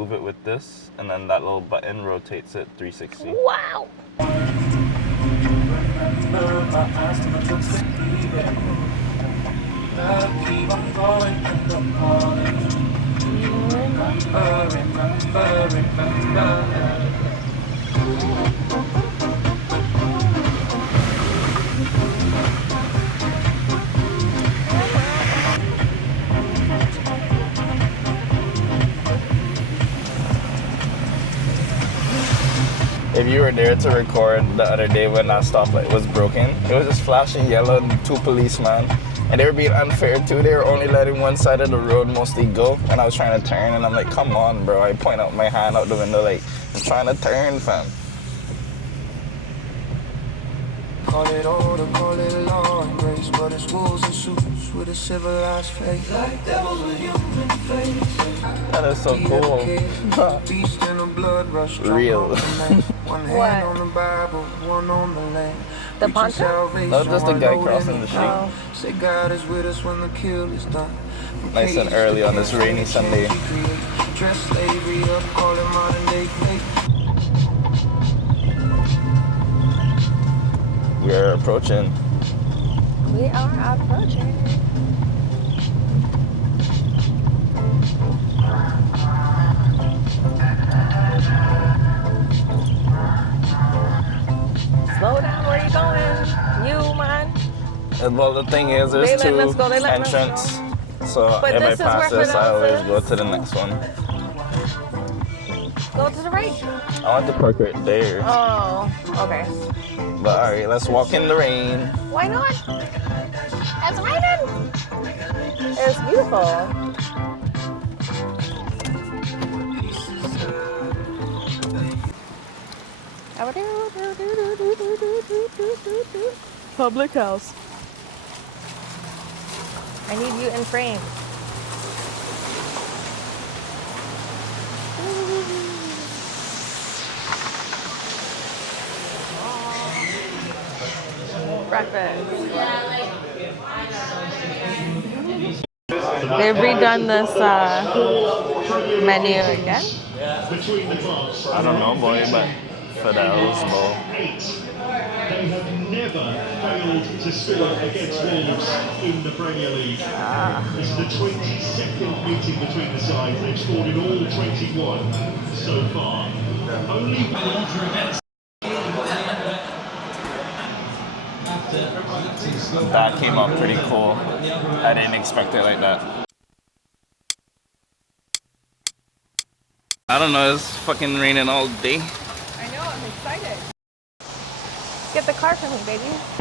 Move it with this, and then that little button rotates it 360. Wow. If you were there to record the other day when that stoplight was broken, it was just flashing yellow and 2 policemen. And they were being unfair too. They were only letting one side of the road mostly go. And I was trying to turn, and I'm like, come on, bro. I point out my hand out the window like, I'm trying to turn, fam. Call it order, call it law and grace, but it's wolves and suits with a civilized face. Like devils with human face. That is so cool. Beast in the blood rush. Real. One hand on the Bible, one on the land. The poncho? No, just a guy crossing the street. Oh. Say God is with us when the kill is done. Nice and early on this rainy Sunday. Dress slavery up, call it modern day fake. We're approaching. We are approaching. Slow down, where you going? You, man. Well, the thing is, there's They letting two us go, they letting us entrance. So But if I this is pass where this, I always Fidel go is. to the next one. Go to the right. I want to park right there. Oh, okay. But alright, let's walk in the rain. Why not? It's raining. It's beautiful. Public house. I need you in frame. Breakfast. They've redone this menu again. I don't know, boy, but Fidel's bowl. They have never failed to score against Wolves in the Premier League. This is the 22nd meeting between the sides. They've scored in all 21 so far. Only That came out pretty cool. I didn't expect it like that. I don't know, it's fucking raining all day. I know, I'm excited. Get the car for me, baby.